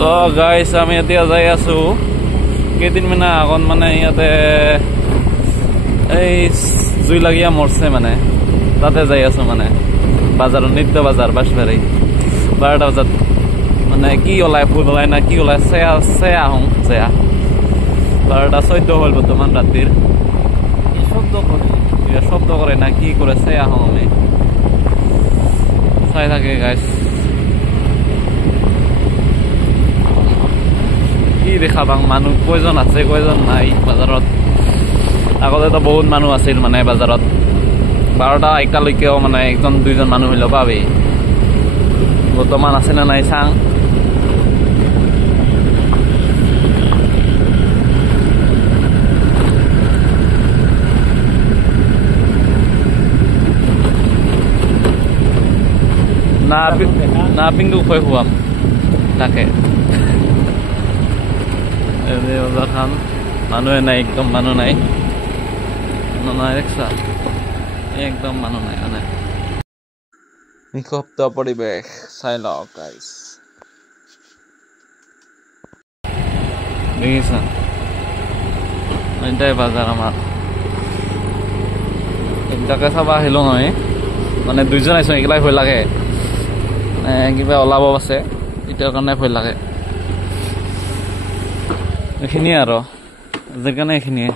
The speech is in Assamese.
তো গাইস আমি এতিয়া যাই আছো কেইদিনমান আগত মানে ইয়াতে এই জুই লাগিয়া মরছে মানে তাতে যাই আছো মানে বাজার নিত্য বাজার বাঁশবাড়ি 12টা বাজাত মানে কি ওলায় ফুল ওলায় না কি ওলায় চেয়া হং চেয়া 12টা 14 হল বর্তমান রাত্রির শব্দ করে না কি করে চেয়া হং আমি চাই থাকে গাইস কি দেখা পাং মানুহ কয়জন আছে কয়জন নাই বাজাৰত আগতে তো বহুত মানুহ আছিল মানে বাজাৰত 12টা 1টালৈকেও মানে একজন দুইজন মানুহ হইল পাবি বৰ্তমান আছে না নাই চাং না পিংকু খৈ খুৱাম তাকে বজাৰখন মানুহে নাই একদম মানুহ নাই দেখছা একদম মানুহ নাই মানে নিঃশব্দ পৰিৱেশ চাই লওক গাইছ দেখিছা এটাই বাজাৰ আমাৰ এটাকে চাবা আহিলো নহয় মানে দুইজন আহিছো একেলাই ভয় লাগে কিবা ওলাব আছে এতিয়াৰ কাৰণে ভয় লাগে এইখিনিয়ে আৰু আজিৰ কাৰণে এইখিনিয়ে